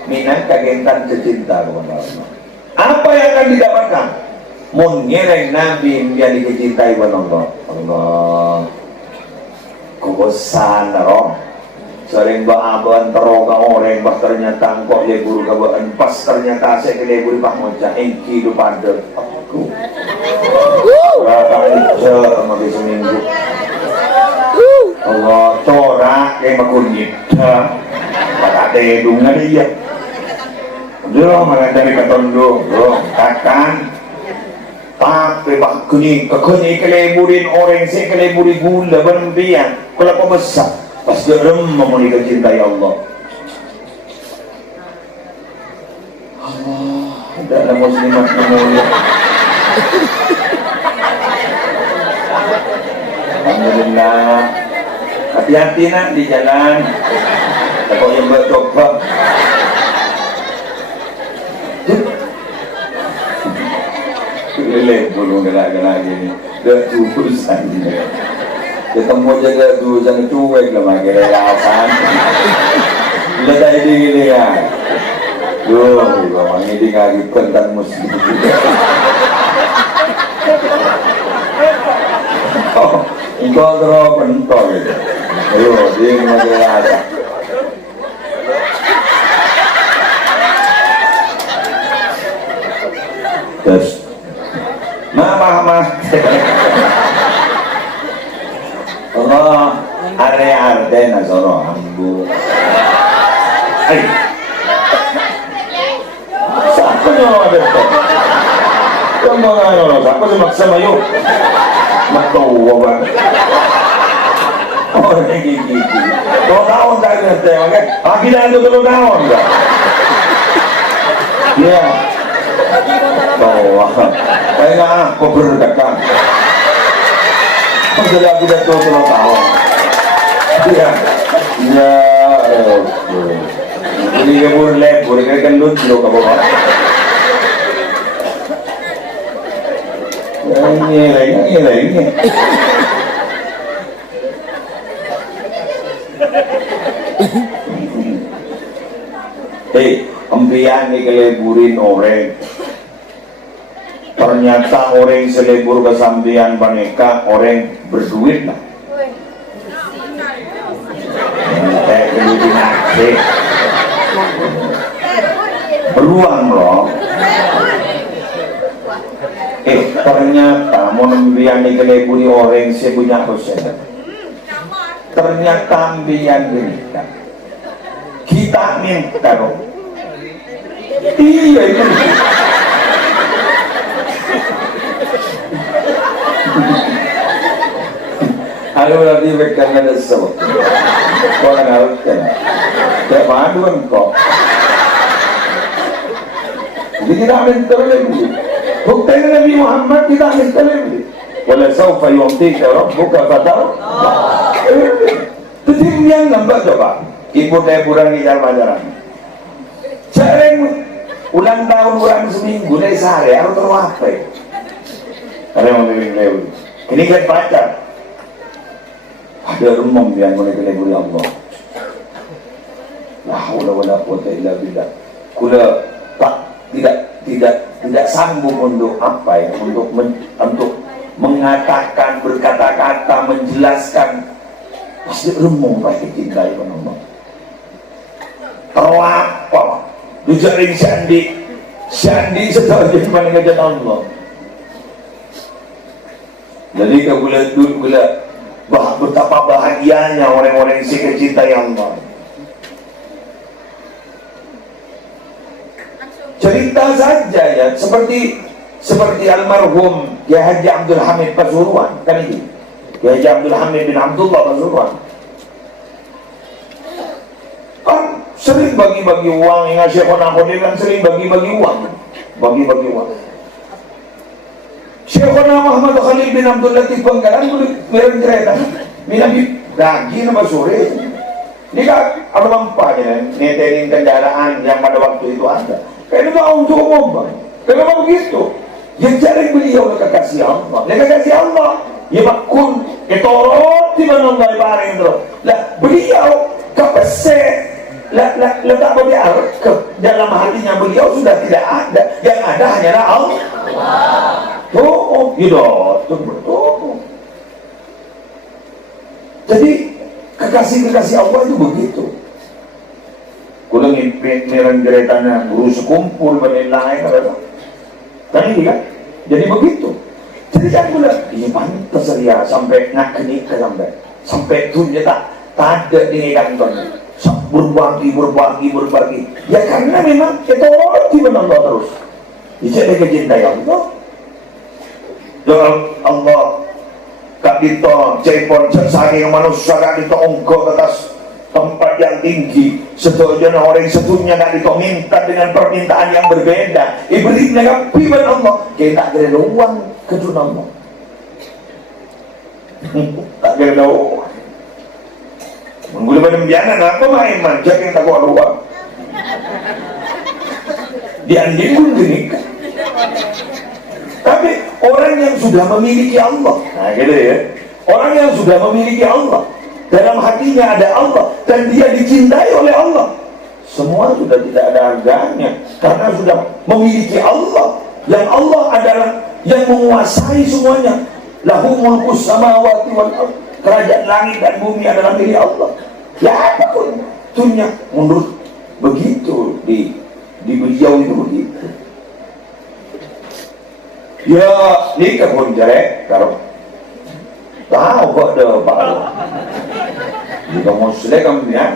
minat kagentan kecinta kepada Allah. Apa yang akan didapatkan? Mun ngireng Nabi menjadi kecintai kepada Allah. Allah, kubosan roh. Sering baaban teroga orang bah ternyata kok dia guru kabaan pas ternyata saya kena guru bah moca engki du pada aku berapa aja sama seminggu Allah corak kayak makunit pada dedungnya dia dia malah dari katondo takkan tapi bah kuning kekunyai keleburin orang saya keleburin gula berempian kelapa besar pas gerem memenuhi cintai Allah. Allah, ada muslimat memulia. Alhamdulillah. Hati-hati nak di jalan. Takut yang bercoba. Leleh dulu gelak-gelak gini. Dah tubusan ni. Ketemu jaga tu jangan cuek lah makin relasan. Bila tak ada gini kan. Duh, orang ini ngagi pentan muslim. Oh, engkau terus pentol gitu. Ayo, dia makin relasan. Terus, mama. Allah area Arden nasono ambu. Siapa yang ada tu? Kamu ngano? Siapa yang maksa mayu? Matawa ba? Oh, gigi. 2 tahun dah ngerti, okay? Kita ada 2 tahun dah. Ya. Tahu. Saya nak kau berdekat. Sudah aku dah 2 tahun. Ya. Ini lebur kan lucu kau bawa. Ini lagi. Empian ni keleburin orang. Ternyata orang selebur kesambian baneka orang berduit lah. Kayak gini nasi. Beruang loh. Ternyata mau nembian ni keleburi orang sepunya dosen. Ternyata ambian ini kita minta dong. Iya itu. Halo nanti mereka ada sebab. Kau nak harus kan? Tak maduan kau. Jadi kita minta lebih. Bukti Nabi Muhammad kita minta lebih. Wala saufa yu'tika rabbuka fatar. Itu yang nampak coba. Ibu teburan di jalan-jalan. Sering ulang tahun orang seminggu dari sehari harus terwapai. Ada yang memilih ini kan pacar. ada remem yang mereka leburi Allah. La haula wala quwwata illa billah. Kula tidak sanggup untuk apa ya, untuk mengatakan, berkata-kata, menjelaskan. Pasti remung pasti cintai Allah. Terlapa dijaring Sandi setelah jadi meninggalkan Allah. Jadi gula betapa bahagianya orang-orang yang cintai Allah. Cerita saja ya, seperti almarhum Kiai Haji Abdul Hamid Pasuruan, kan ini Kiai Haji Abdul Hamid bin Abdullah Pasuruan kan sering bagi-bagi uang. Ingat Syekhona Khodir kan sering bagi-bagi uang. Syekhona Muhammad Khalil bin Abdul Latif Bangkalan mereng kereta minabi dagi nama sore ini kan ada mampanya ngeterin kendaraan yang pada waktu itu ada. Kayaknya nggak untuk umum, kenapa begitu? Yang cari beliau kekasih Allah, kekasih Allah. Ya bakun, ketorot di mana nggak bareng itu. Lah beliau kepese, letak beliau ke dalam hatinya beliau sudah tidak ada. Yang ada hanyalah Allah. Oh, gitu, betul. Jadi kekasih Allah itu begitu. Kalau ngipit mereng geretanya guru sekumpul menilai kan ini kan jadi begitu. Jadi saya bilang ini pantas ya sampai ngakini ke sampai tuh tak ada di kantor berbagi ya karena memang kita roti menonton terus jadi kecintai Allah. Jangan Allah kak dito cepon saking manusia kak dito ongko ke atas tempat yang tinggi, setujuan orang setunya nak minta dengan permintaan yang berbeda. Iblis dengan piban Allah, kita tak ada uang ke dunia Allah. Tak ada uang. Menggula pada bianan apa main manja yang tak ada uang. Dianjing pun gini. Tapi orang yang sudah memiliki Allah, nah gitu ya. Orang yang sudah memiliki Allah, dalam hatinya ada Allah dan dia dicintai oleh Allah, semua sudah tidak ada harganya karena sudah memiliki Allah, yang Allah adalah yang menguasai semuanya. Lahu mulkus samawati wal ardh, kerajaan langit dan bumi adalah milik Allah. Ya apapun dunia menurut begitu di beliau itu begitu. Ya nikah pun jelek kalau tahu kok ada baru. Jika muslim kemudian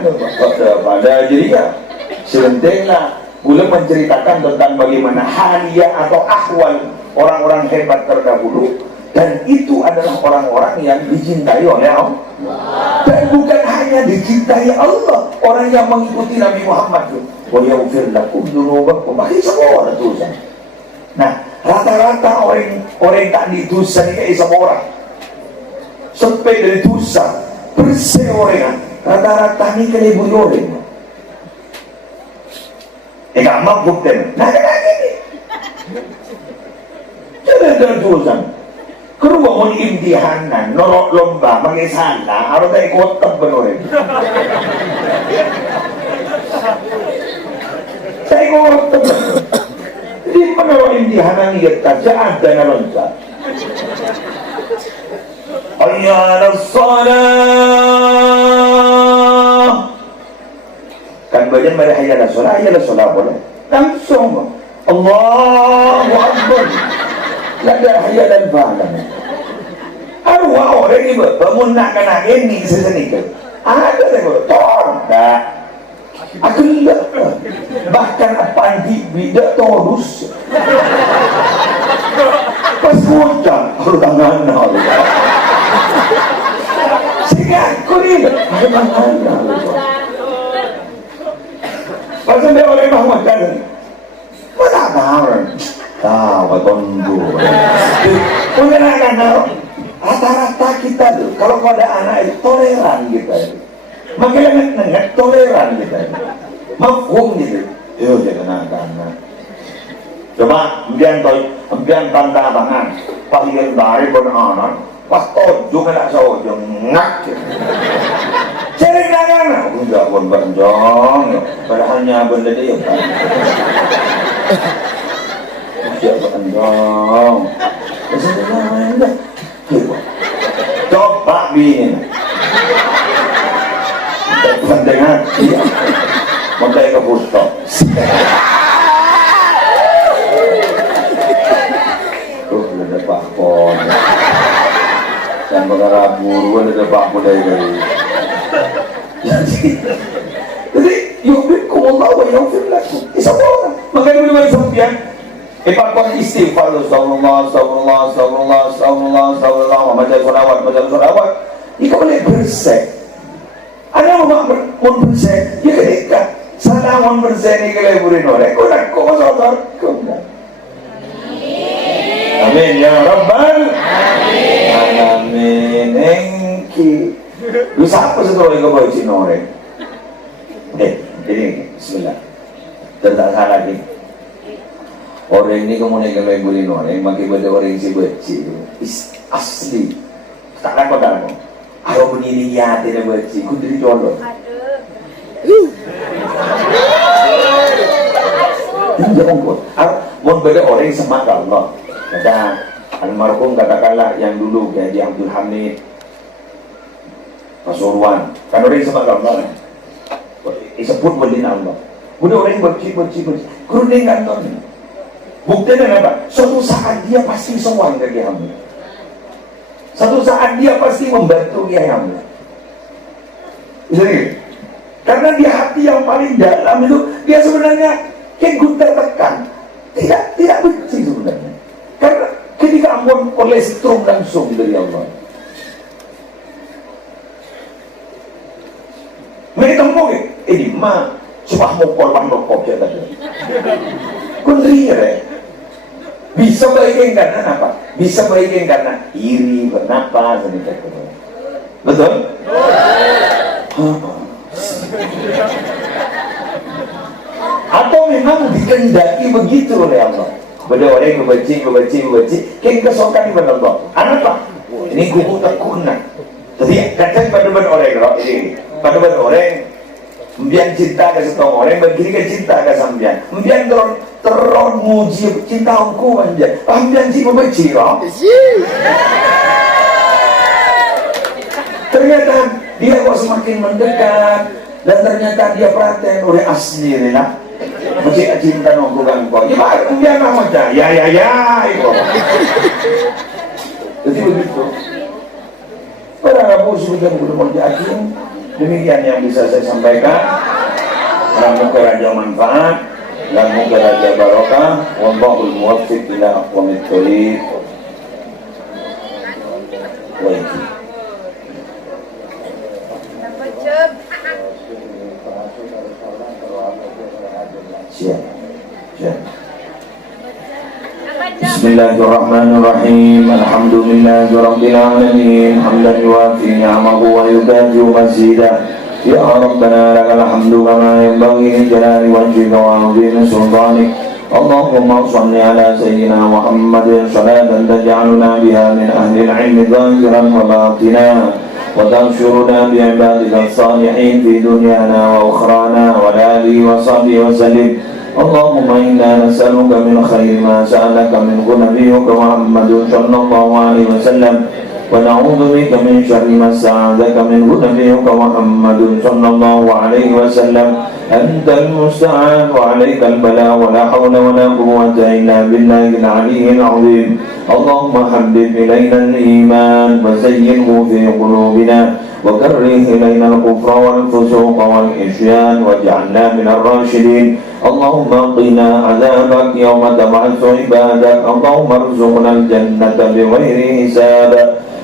pada dia selentinglah boleh menceritakan tentang bagaimana halia atau ahwal orang-orang hebat terdahulu, dan itu adalah orang-orang yang dicintai oleh Allah. Dan bukan hanya dicintai Allah, orang yang mengikuti Nabi Muhammad itu wa yaghfir lakum dzunubakum, bagi semua dosa. Nah, rata-rata orang tak dosa ini kayak sama orang sampai dari dosa bersih orang rata-rata ini kena ibu orang gak mabuk dan nah ini jadi ada dosa kalau mau imtihanan norok lomba pakai salah harus kayak kotak bener saya kotak jadi menurut imtihanan kita ada nalonca Ayyala salah kan bagian mari ayyala salah boleh langsung Allahu Akbar la ada ayyala al-fa'lam arwa orang ini bangun nak kena ini sesenikah ada saya tak aku bahkan apa tidak terus pas muncul harus tangan sehingga aku ini harus tangan pas sampai oleh Muhammad kan mana tahu tondu mengenakan rata-rata kita tuh kalau pada anak itu toleran kita makanya toleran kita mafhum gitu yuk jangan anak coba empian tanta abangan paling dari pun anak pas tojo nak sawojo ngak. Cering nangan, enggak pun banjong, padahalnya benda dia kan. Enggak banjong. Sebenarnya coba bini. Penting hati. Makanya ke pusat. Tuh, ada Pak Pon. Dan mengarabur, ada Pak Pon dari. Jadi, yubikum Allah wa yaghfir lakum. Isabola. Makanya boleh sampean. Ibarat istighfar, astagfirullah, astagfirullah, astagfirullah, astagfirullah, astagfirullah, baca sholawat. Ini boleh bersek. Ada orang mau bersek, ya ketika salah mau bersek ni kalau burin orang, kau nak kau masuk kau nak. Amin ya Rabbal Alamin. Engki. Lu siapa setelah kau bawa cina orang? Ini Bismillah. Tidak salah lagi. Orang ini kamu nak kalau burin orang, makin banyak orang yang sibuk asli. Tak nak kau dah. Aku berdiri ya tidak bersih, aku diri colok. Jangan pun. Mau beda orang semata Allah. Kata almarhum katakanlah yang dulu Haji Abdul Hamid, Pasuruan. Kan orang semata Allah. Disebut berdina Allah. Bukan orang bersih. Kuning kantor. Buktinya apa? Suatu saat dia pasti sowan ke Haji Hamid. Satu saat dia pasti membantu Kiai Hamid. Jadi, karena dia hati yang paling dalam itu, dia sebenarnya kayak gunter tekan, tidak benci sebenarnya. Karena ketika ampun oleh strum langsung dari Allah. Mereka ngomong, ini mah cuma mukul bandok ya tadi. Kundri ya. Bisa baikkan karena apa? Bisa baikkan karena iri, kenapa? Betul? Atau memang dikendaki begitu oleh Allah. Beda orang yang membenci, kayak kesokan kepada Allah. Apa? Ini kubu tekunan. Jadi kadang pada orang ini, pada orang Mbian cinta ke setengah orang, begini ke cinta ke sambian. Mbian teror muji cinta aku manja. Mbian si membenci kok. Ternyata dia kok semakin mendekat dan ternyata dia perhatian oleh asli lah. Masih cinta nongkrong kok. Ya mbian macam ya itu. Jadi begitu. Pada Rabu sudah belum jadi. Demikian yang bisa saya sampaikan. Mudah-mudahan raja manfaat dan mudah raja barokah. Wallahul muwaffiq ila aqwamit thoriq. Siap. Bismillahirrahmanirrahim. Alhamdulillahirabbil alamin. Hamdan yuwafi ni'amahu wa yukafi mazidah. Ya Rabbana lakal hamdu kama yanbaghi li jalali wajhika wa 'azimi sultanik. Allahumma shalli ala sayyidina Muhammadin salatan taj'aluna biha min ahli al-'ilmi dhahiran wa batina wa tanshuruna bi ibadika as-salihin fi dunyana wa ukhrana wa alihi wa sahbihi wa sallim. Allahumma inna nas'aluka min khairi ma sa'alaka minhu nabiyyuka Muhammadun sallallahu alaihi wasallam wa na'udzu bika min syarri ma sta'adzaka minhu nabiyyuka Muhammadun sallallahu alaihi wasallam. Antal musta'an wa 'alaikal bala wa la hawla wa la quwwata illa billahil 'aliyyil 'azim. Allahumma habbib ilayna al-iman wa zayyinhu fi qulubina wa karrih ilayna al-kufra wal fusuqa wal isyan waj'alna minal rasyidin. Allahumma qina 'adzabak yawma tab'atsu ibadak. Allahumma arzuqna al-jannata bighairi hisab.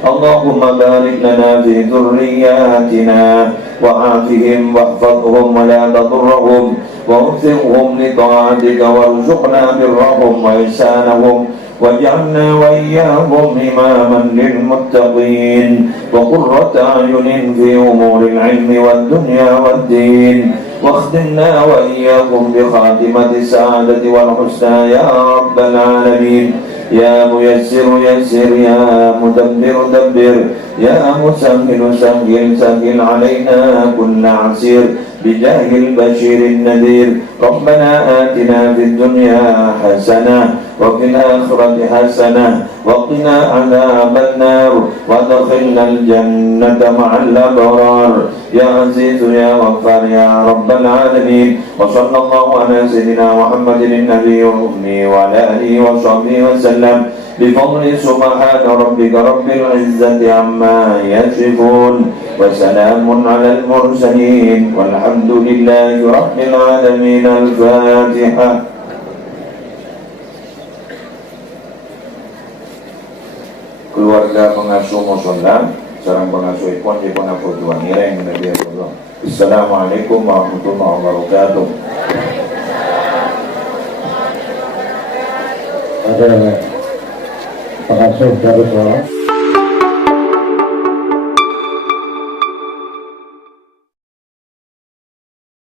Allahumma barik lana fi dhurriyyatina wa 'afihim wahfazhum wa la tadurrhum wawfiqhum li ta'atika warzuqna birrahum wa ihsanahum waj'alna wa iyyahum imaman lil muttaqin wa qurrata a'yunin fi umuril 'ilmi wad dunya wad din. واختمنا وإياكم بخاتمة السعادة والحسنى يا رب العالمين. يا ميسر يسر يا مدبر دبر يا مسهل سهل سهل علينا كل عسير بجاه البشير النذير ربنا آتنا في الدنيا حسنة وفي الآخرة حسنة وقنا عذاب النار وادخلنا الجنة مع الأبرار يا عزيز يا غفار يا رب العالمين وصلى الله على سيدنا محمد النبي الأمي وعلى آله وصحبه وسلم بفضل سبحان ربك رب العزة عما يصفون وسلام على المرسلين والحمد لله رب العالمين. الفاتحة. Keluarga pengasuh musola sareng pengasuh ipun dipun apunten ireng menawi Allah. Assalamualaikum warahmatullahi wabarakatuh. Ada pengasuh Darussalam.